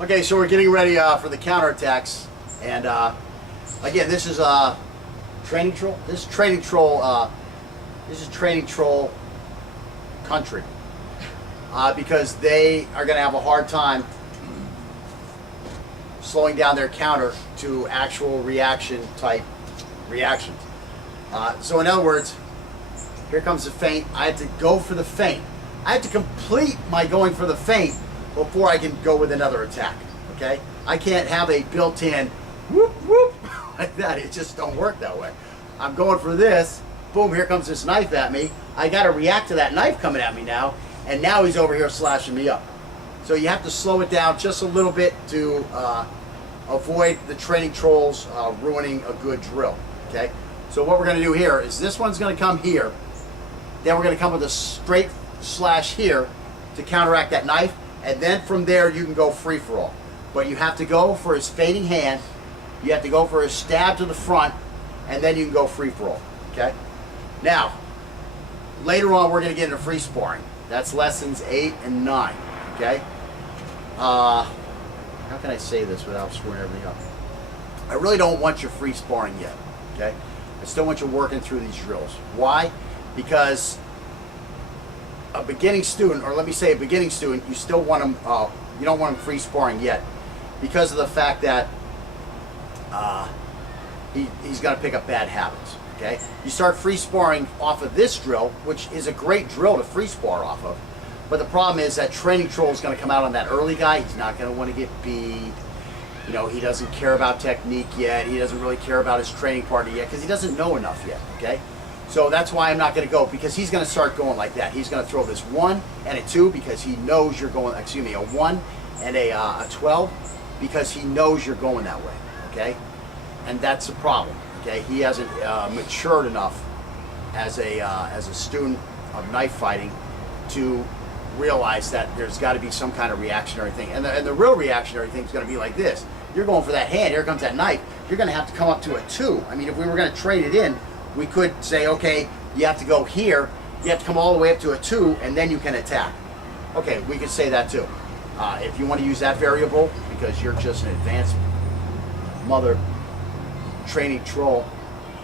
Okay, so we're getting ready for the counterattacks, and again, this is training troll. This is training troll. This is training troll country because they are going to have a hard time slowing down their counter to actual reaction type reactions. So in other words, here comes the feint. I have to go for the feint. I have to complete my going for the feint before I can go with another attack, okay? I can't have a built-in whoop, whoop, like that. It just don't work that way. I'm going for this, boom, here comes this knife at me. I gotta react to that knife coming at me now, and now he's over here slashing me up. So you have to slow it down just a little bit to avoid the training trolls ruining a good drill, okay? So what we're gonna do here is this one's gonna come here, then we're gonna come with a straight slash here to counteract that knife, and then from there you can go free for all. But you have to go for his fading hand, you have to go for his stab to the front, and then you can go free for all, okay? Now, later on we're gonna get into free sparring. That's lessons 8 and 9, okay? How can I say this without screwing everything up? I really don't want you free sparring yet, okay? I still want you working through these drills. Why? Because a beginning student, or let me say a beginning student, you still want them, you don't want them free sparring yet because of the fact that he's going to pick up bad habits, okay? You start free sparring off of this drill, which is a great drill to free spar off of, but the problem is that training troll is going to come out on that early guy. He's not going to want to get beat. You know, he doesn't care about technique yet. He doesn't really care about his training partner yet because he doesn't know enough yet, okay? So that's why I'm not going to go, because he's going to start going like that. He's going to throw this 1 and a 2 because he knows you're going, excuse me, a 1 and a 12 because he knows you're going that way, okay? And that's the problem, okay? He hasn't matured enough as a student of knife fighting to realize that there's got to be some kind of reactionary thing. And the real reactionary thing is going to be like this. You're going for that hand, here comes that knife. You're going to have to come up to a 2. I mean, if we were going to trade it in, we could say, okay, you have to go here, you have to come all the way up to a 2, and then you can attack. Okay, we could say that too. If you want to use that variable, because you're just an advanced mother training troll,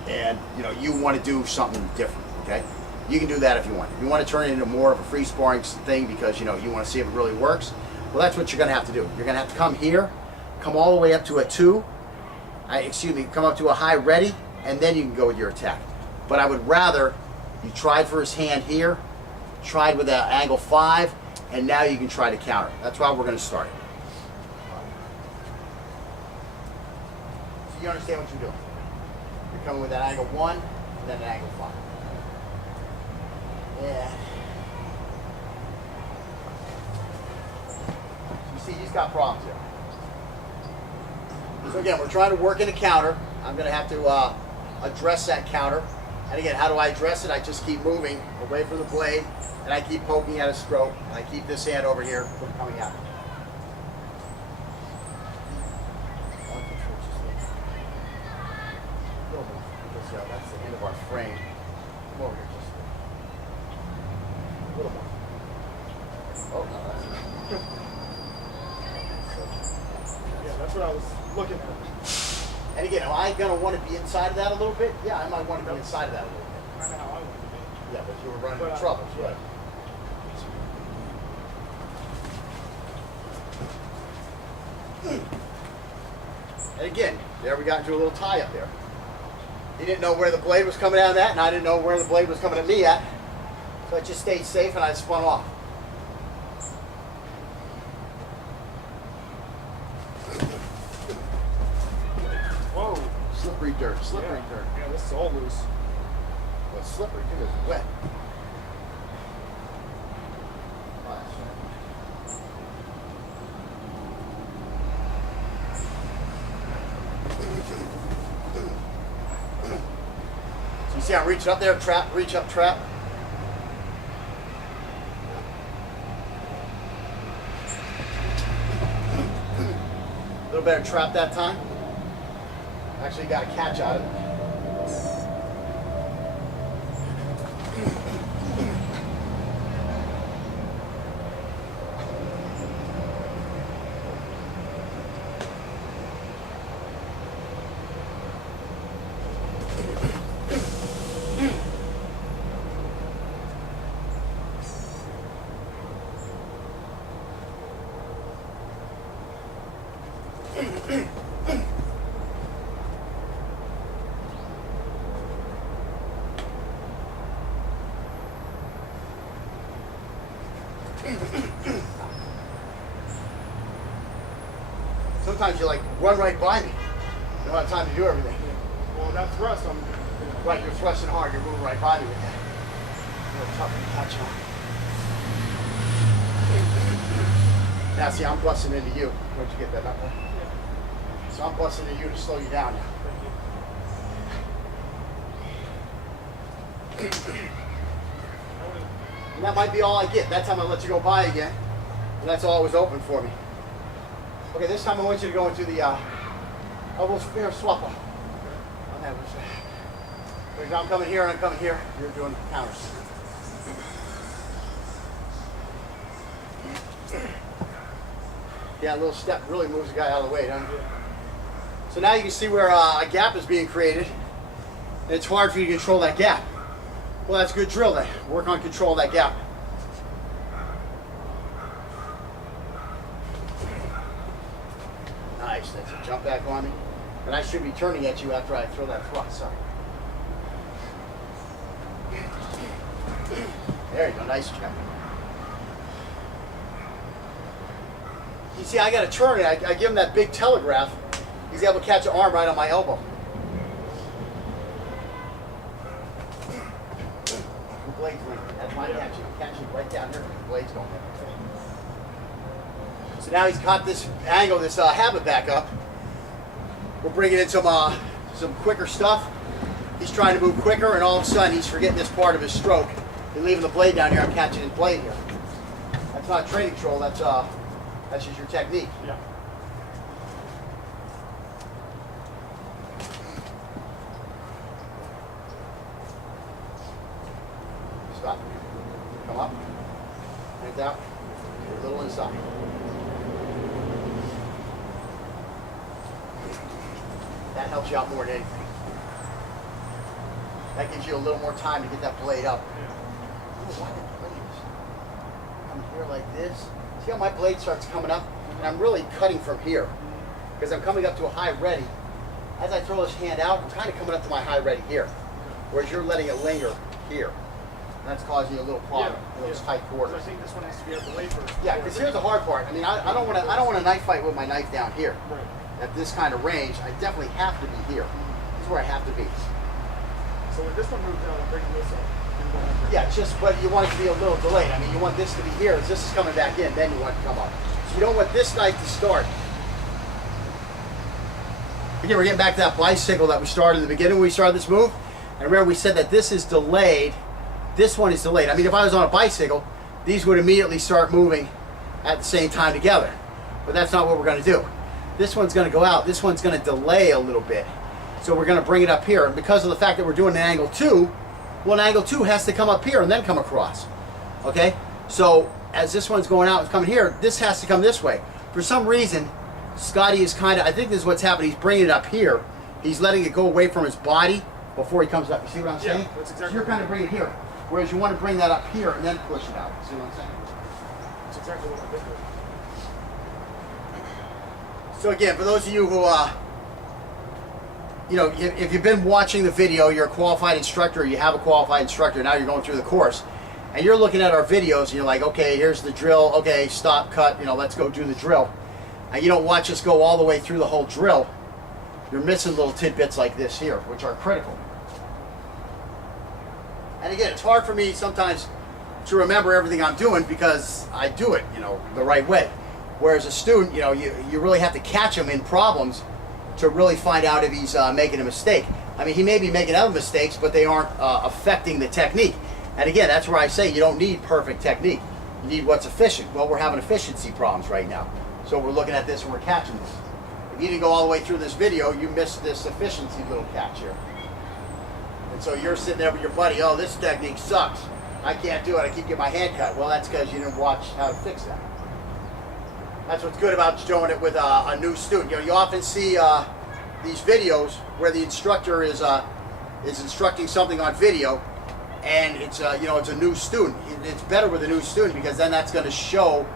and you want to do something different, okay? You can do that if you want. If you want to turn it into more of a free sparring thing because you want to see if it really works, well, that's what you're going to have to do. You're going to have to come here, come all the way up to a 2, come up to a high ready, and then you can go with your attack. But I would rather you tried for his hand here, tried with an angle 5, and now you can try to counter. That's why we're going to start. So you understand what you're doing. You're coming with that angle 1, and then an angle 5. Yeah. You see, he's got problems here. So again, we're trying to work in a counter. I'm going to have to address that counter. And again, how do I address it? I just keep moving away from the blade, and I keep poking at his throat, and I keep this hand over here from coming out. Because that's the end of our frame. Come over here just a little more. Oh, no, that's yeah, that's what I was looking for. And again, am I going to want to be inside of that a little bit? Yeah, I might want to be inside of that a little bit. I know how I want to be. Yeah, but you were running into trouble, right? And again, there we got into a little tie up there. He didn't know where the blade was coming out of that, and I didn't know where the blade was coming at me at. So I just stayed safe and I spun off. Whoa. Slippery dirt, slippery dirt. Yeah, this is all loose. Well, it's slippery because it's wet. So you see I'm reaching up there, trap, reach up, trap. A little better trap that time. Actually got a catch out of it. Sometimes you like run right by me. You don't have time to do everything. Well, that thrust, I'm. Right, you're thrusting hard. You're moving right by me with that. A little tougher to catch on. Now, see, I'm busting into you. Where'd you get that up there? Yeah. So I'm busting into you to slow you down now. Thank you. And that might be all I get. That time I let you go by again. And that's all it was open for me. Okay, this time I want you to go into the elbow spear swapper. On that one. Because I'm coming here and I'm coming here. You're doing counters. Yeah, a little step really moves the guy out of the way, doesn't it? So now you can see where a gap is being created. And it's hard for you to control that gap. Well, that's a good drill then. Work on control of that gap. Nice, that's a jump back on me. And I should be turning at you after I throw that thrust, sorry. There you go, nice check. You see, I got to turn it. I give him that big telegraph. He's able to catch an arm right on my elbow. The blade's leaving. That's my catch. I'm catching right down here. The blade's going in. So now he's caught this angle, this habit back up. We're bringing in some quicker stuff. He's trying to move quicker, and all of a sudden he's forgetting this part of his stroke. He's leaving the blade down here. I'm catching his blade here. That's not training control. That's just your technique. Yeah. Stop. Come up. Hands out. A little inside. That helps you out more than anything. That gives you a little more time to get that blade up. Yeah. I don't know why that blade is. Come here like this. See how my blade starts coming up? And I'm really cutting from here. Because I'm coming up to a high ready. As I throw this hand out, I'm kind of coming up to my high ready here. Whereas you're letting it linger here. And that's causing you a little problem in those tight So quarters. I think this one has to be out the way first. Yeah, because here's the hard part. I mean, I don't want to knife fight with my knife down here. Right. At this kind of range, I definitely have to be here. This is where I have to be. So when this one moves out, I'm bringing this up. Yeah, but you want it to be a little delayed. I mean, you want this to be here as this is coming back in, then you want it to come up. So you don't want this knife to start. Again, we're getting back to that bicycle that we started in the beginning when we started this move. And remember, we said that this is delayed. This one is delayed. I mean, if I was on a bicycle, these would immediately start moving at the same time together. But that's not what we're going to do. This one's going to go out. This one's going to delay a little bit. So we're going to bring it up here. And because of the fact that we're doing an angle 2, well, an angle 2 has to come up here and then come across. Okay? So as this one's going out and coming here, this has to come this way. For some reason, Scotty is kind of, I think this is what's happening. He's bringing it up here. He's letting it go away from his body before he comes up. You see what I'm saying? Yeah, that's exactly so you're kind of bringing it here. Whereas you want to bring that up here and then push it out. See what I'm saying? That's exactly what I did. So again, for those of you who, you know, if you've been watching the video, you're a qualified instructor, you have a qualified instructor, now you're going through the course, and you're looking at our videos, and you're like, okay, here's the drill, okay, stop, cut, you know, let's go do the drill. And you don't watch us go all the way through the whole drill, you're missing little tidbits like this here, which are critical. And again, it's hard for me sometimes to remember everything I'm doing because I do it, you know, the right way. Whereas a student, you know, you really have to catch him in problems to really find out if he's making a mistake. I mean, he may be making other mistakes, but they aren't affecting the technique. And again, that's where I say you don't need perfect technique. You need what's efficient. Well, we're having efficiency problems right now. So we're looking at this and we're catching this. If you didn't go all the way through this video, you missed this efficiency little catch here. And so you're sitting there with your buddy, oh, this technique sucks. I can't do it, I keep getting my hand cut. Well, that's because you didn't watch how to fix that. That's what's good about showing it with a new student. You know, you often see these videos where the instructor is instructing something on video, and it's you know, it's a new student. It's better with a new student because then that's going to show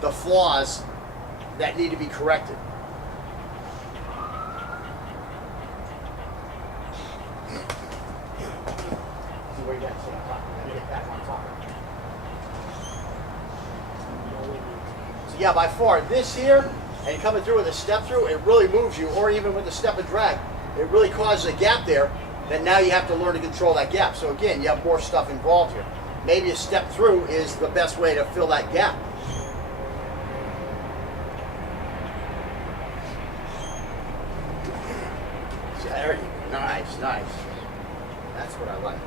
the flaws that need to be corrected. So yeah, by far, this here, and coming through with a step through, it really moves you, or even with the step and drag, it really causes a gap there that now you have to learn to control that gap. So again, you have more stuff involved here. Maybe a step through is the best way to fill that gap. So there you go. Nice, nice. That's what I like.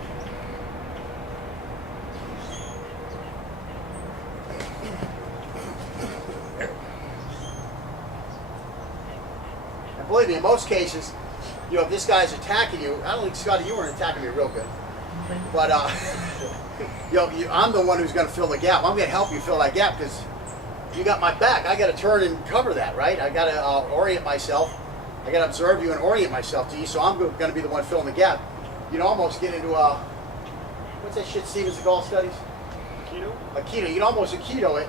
And believe me, in most cases, you know, if this guy's attacking you, I don't think, Scotty, you weren't attacking me real good. But, you know, I'm the one who's going to fill the gap. I'm going to help you fill that gap because you got my back. I got to turn and cover that, right? I got to orient myself. I got to observe you and orient myself to you, so I'm going to be the one filling the gap. You'd almost get into what's that shit Steven Seagal studies? Keto? A keto. You'd almost aikido it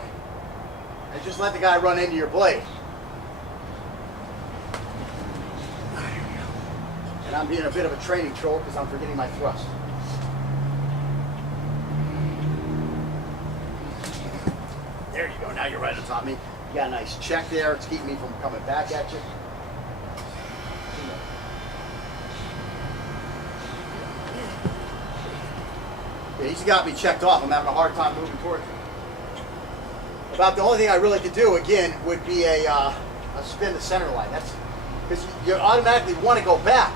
and just let the guy run into your blade. And I'm being a bit of a training troll because I'm forgetting my thrust. There you go. Now you're right on top of me. You got a nice check there. It's keeping me from coming back at you. Yeah, he's got me checked off. I'm having a hard time moving towards him. About the only thing I really could do, again, would be a spin the center line. That's because you automatically want to go back.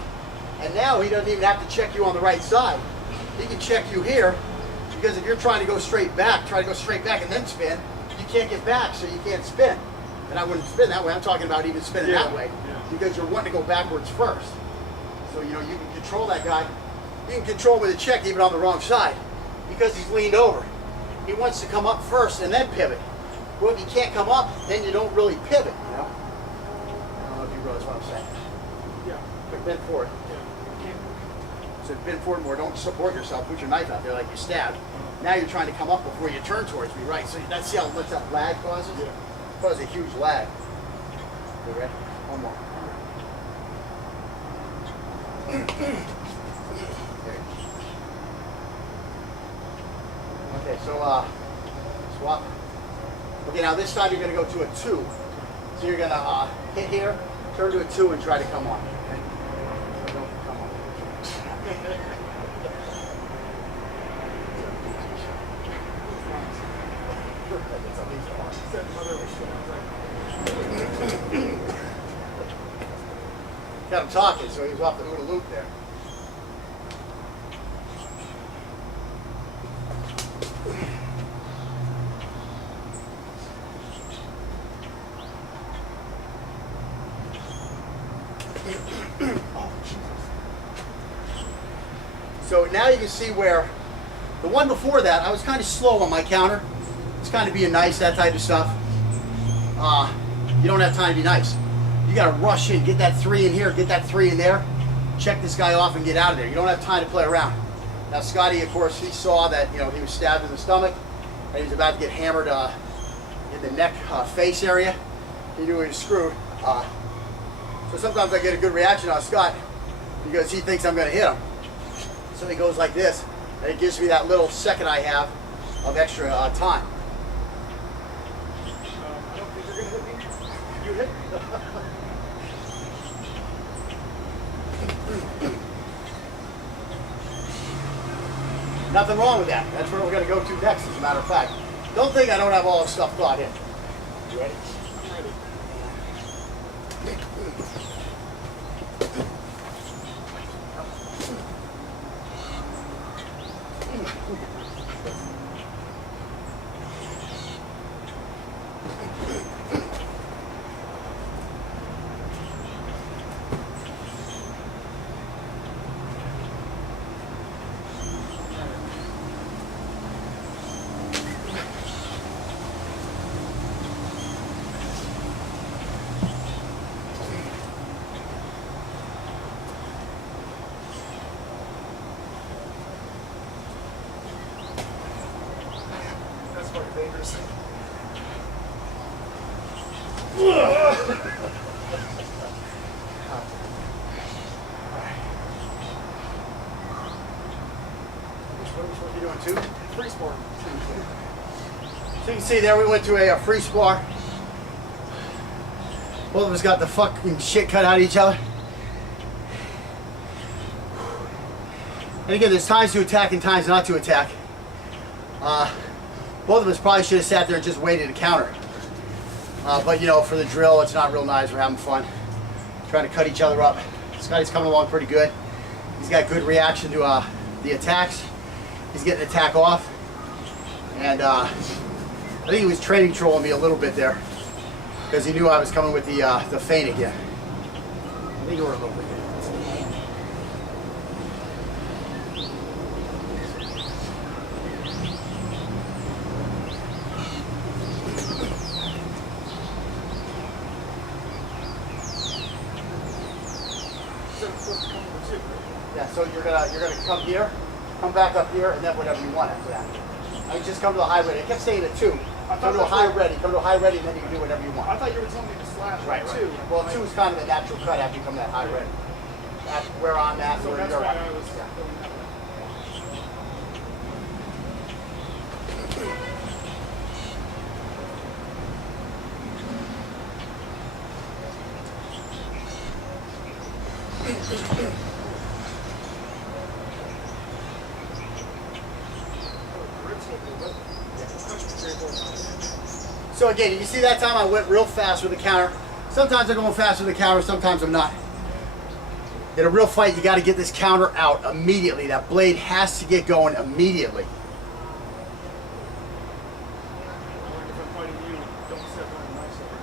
And now he doesn't even have to check you on the right side. He can check you here because if you're trying to go straight back, try to go straight back and then spin, you can't get back, so you can't spin. And I wouldn't spin that way. I'm talking about even spinning that way because you're wanting to go backwards first. So, you know, you can control that guy. You can control him with a check even on the wrong side because he's leaned over. He wants to come up first and then pivot. Well, if he can't come up, then you don't really pivot, you know? I don't know if you realize what I'm saying. Yeah. Quick bend forward. So bend forward more. Don't support yourself. Put your knife out there like you stabbed. Now you're trying to come up before you turn towards me, right? So that's see how much that lag causes? Yeah. Causes a huge lag. You ready? One more. Okay, so swap. Okay, now this time you're going to go to a 2. So you're going to hit here, turn to a 2, and try to come on. Okay? So don't come on. Got him talking, so he was off the OODA loop there. So now you can see where the one before that, I was kind of slow on my counter. It's kind of being nice, that type of stuff. You don't have time to be nice. You got to rush in, get that 3 in here, get that 3 in there, check this guy off and get out of there. You don't have time to play around. Now Scotty, of course, he saw that, you know, he was stabbed in the stomach and he was about to get hammered in the neck face area. He knew he was screwed. So sometimes I get a good reaction on Scott because he thinks I'm going to hit him. So he goes like this, and it gives me that little second I have of extra time. I don't think you're going to hit me. You hit me. Nothing wrong with that. That's where we're going to go to next, as a matter of fact. Don't think I don't have all this stuff thought in. You ready? I'm ready. That's fucking dangerous. Which one are you doing, 2? Free sport. So you can see there we went to a free spar. Both of us got the fucking shit cut out of each other. And again, there's times to attack and times not to attack. Both of us probably should have sat there and just waited to counter. But you know, for the drill, it's not real nice. We're having fun, trying to cut each other up. Scotty's coming along pretty good. He's got good reaction to the attacks. He's getting the attack off. And I think he was training trolling me a little bit there because he knew I was coming with the feint again. I think you were a little bit. Yeah, so you're gonna come here, come back up here, and then whatever you want after that. I mean, just come to a high ready. I kept saying it too. Come to a high ready, and then you can do whatever you want. I thought you were telling me to slash Right. two. Well, two is kind of the natural cut after you come to that high ready. That's where I'm at. So where that's you're why at. I was Yeah. going that way. So again, you see that time I went real fast with the counter. Sometimes I'm going fast with the counter, sometimes I'm not. In a real fight, you got to get this counter out immediately. That blade has to get going immediately. If I'm fighting you, don't step on my side.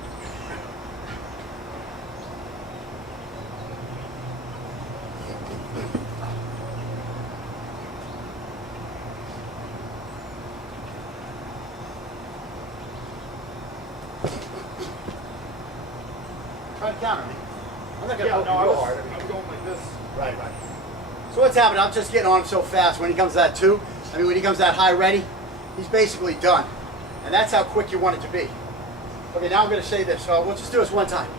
Try to counter me. I'm not going to Yeah, poke no, you I real was, hard. I was going like this. Right. So what's happening? I'm just getting on him so fast. When he comes to that two, when he comes to that high ready, he's basically done. And that's how quick you want it to be. Okay, now I'm going to say this. So let's just do this one time.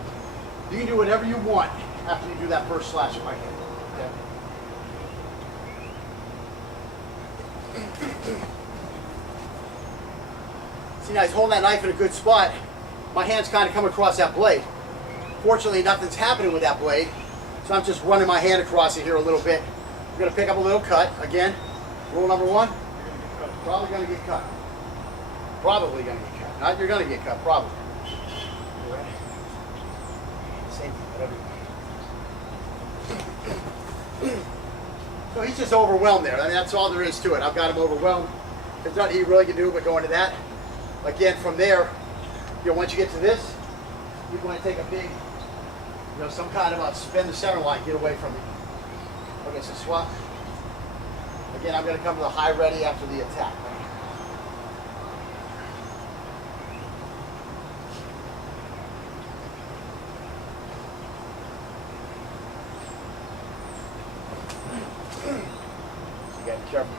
You can do whatever you want after you do that first slash of my hand. Okay? See, now he's holding that knife in a good spot. My hand's kind of come across that blade. Fortunately, nothing's happening with that blade, so I'm just running my hand across it here a little bit. I'm going to pick up a little cut. Again, rule number one, probably going to get cut. Probably going to get cut. Not you're going to get cut, probably. You ready? Same thing, whatever you want. So he's just overwhelmed there. I mean, that's all there is to it. I've got him overwhelmed. There's nothing he really can do but go into that. Again, from there, once you get to this, you're going to take a big, some kind of a spin the center line, get away from me. Okay, so swap. Again, I'm going to come to the high ready after the attack. So you got to be careful.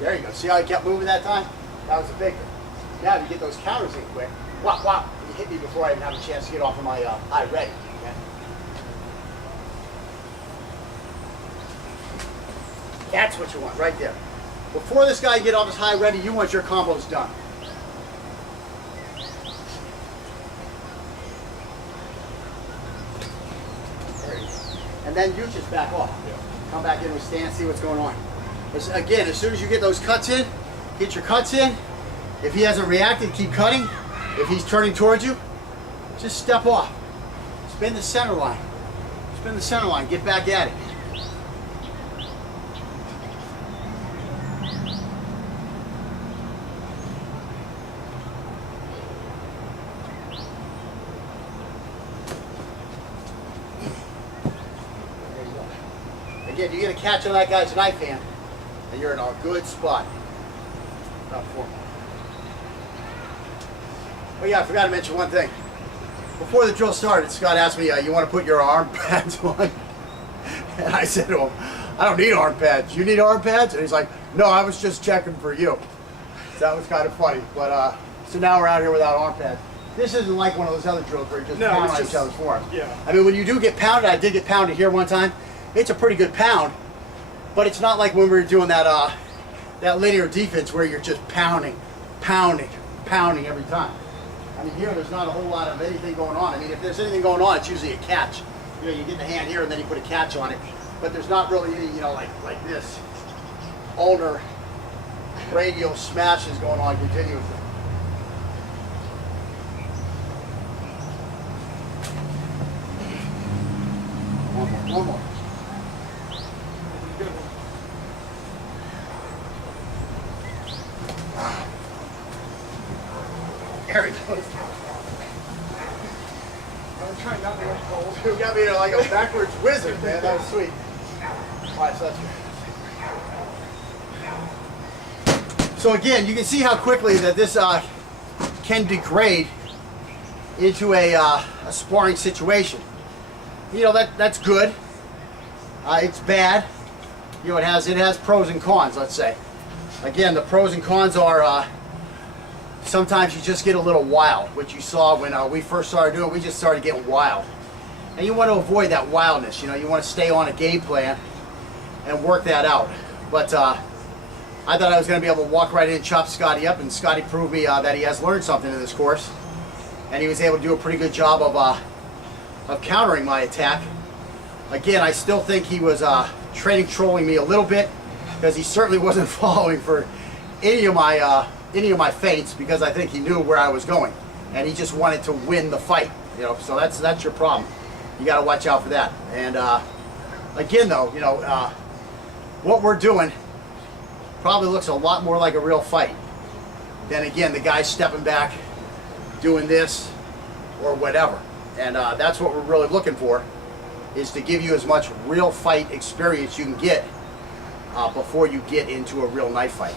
There you go. See how I kept moving that time? That was a big one. Now if you get those counters in quick, whop, whop, you hit me before I even have a chance to get off of my high ready. Okay? That's what you want right there. Before this guy get off his high ready, you want your combos done. There you go. And then you just back off. Come back in with stance, see what's going on. Again, as soon as you get those cuts in, get your cuts in. If he hasn't reacted, keep cutting. If he's turning towards you, just step off. Spin the center line. Spin the center line, get back at it. There you go. Again, you get a catch on that guy's knife hand, and you're in a good spot. About 4 more. Oh yeah, I forgot to mention one thing. Before the drill started, Scott asked me, you want to put your arm pads on? And I said to him, I don't need arm pads. You need arm pads? And he's like, no, I was just checking for you. So that was kind of funny. But so now we're out here without arm pads. This isn't like one of those other drills where you just No, pound it's on just- each other's forearms. yeah. I mean, when you do get pounded, I did get pounded here one time. It's a pretty good pound, but it's not like when we were doing that that linear defense where you're just pounding every time. I mean, here there's not a whole lot of anything going on. I mean, if there's anything going on, it's usually a catch. You know, you get the hand here and then you put a catch on it, but there's not really any, you know, like this ulnar radial smashes going on continuously. One more. Good one. There he goes. I'm trying not to let cold. You got me like a backwards wizard, man. That was sweet. All right, so that's good. So again, you can see how quickly that this can degrade into a sparring situation. You know, that's good. It's bad. You know, it has pros and cons. Let's say. Again, the pros and cons are sometimes you just get a little wild, which you saw when we first started doing it. We just started getting wild, and you want to avoid that wildness. You know, you want to stay on a game plan and work that out. But I thought I was going to be able to walk right in and chop Scotty up, and Scotty proved me that he has learned something in this course, and he was able to do a pretty good job of countering my attack. Again, I still think he was trolling me a little bit, because he certainly wasn't following for any of my feints, because I think he knew where I was going, and he just wanted to win the fight. You know, so that's your problem. You got to watch out for that. And again, though, you know, what we're doing probably looks a lot more like a real fight than, again, the guy stepping back, doing this or whatever. And that's what we're really looking for, is to give you as much real fight experience you can get before you get into a real knife fight.